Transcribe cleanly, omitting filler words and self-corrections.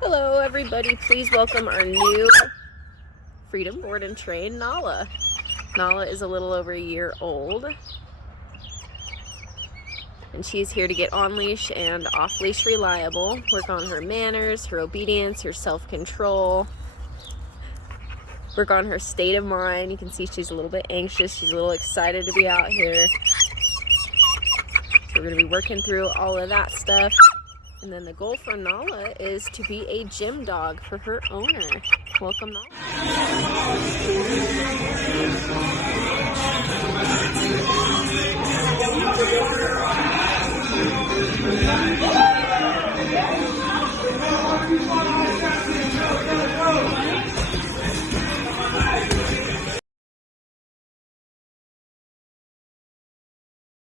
Hello everybody, please welcome our new Freedom Board and Train, Nala. Nala is a little over a year old, and she's here to get on-leash and off-leash reliable, work on her manners, her obedience, her self-control, work on her state of mind. You can see she's a little bit anxious, she's a little excited to be out here. So we're going to be working through all of that stuff. And then the goal for Nala is to be a gym dog for her owner. Welcome, Nala.